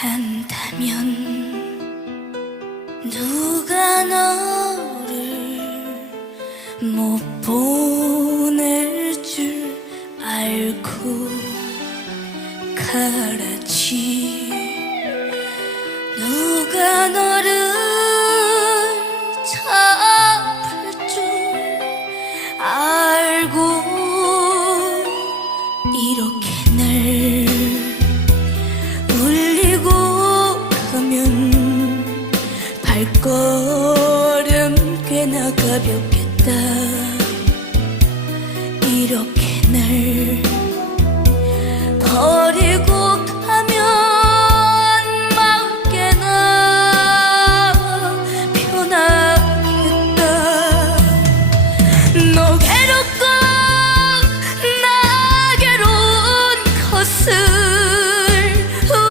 간다면 누가 너를 못 보낼 줄 알고 가라지? 누가 너를 잡을 줄 알고 이렇게 날 발걸음 꽤나 가볍겠다. 이렇게 날